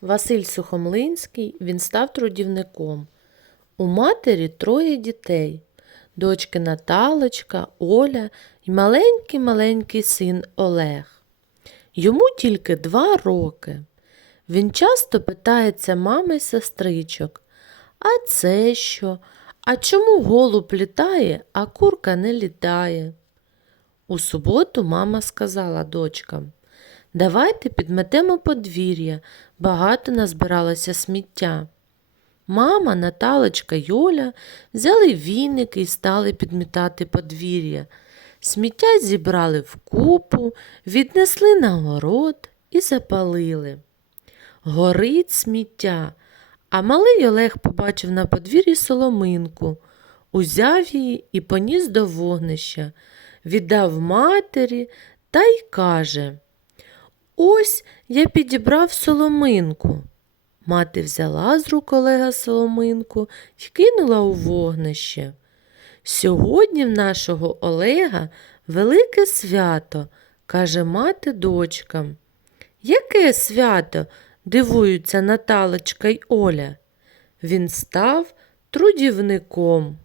Василь Сухомлинський, він став трудівником. У матері троє дітей дочки Наталочка, Оля і маленький-маленький син Олег. Йому тільки два роки. Він часто питається мами й сестричок, а це що? А чому голуб літає, а курка не літає? У суботу мама сказала дочкам, давайте підметемо подвір'я, багато назбиралося сміття. Мама, Наталочка й Оля взяли віники і стали підмітати подвір'я. Сміття зібрали в купу, віднесли на город і запалили. Горить сміття, а малий Олег побачив на подвір'ї соломинку, узяв її і поніс до вогнища, віддав матері та й каже Ось я підібрав соломинку. Мати взяла з рук Олега соломинку й кинула у вогнище. Сьогодні в нашого Олега велике свято, каже мати дочкам. Яке свято? дивуються Наталочка й Оля. Він став трудівником.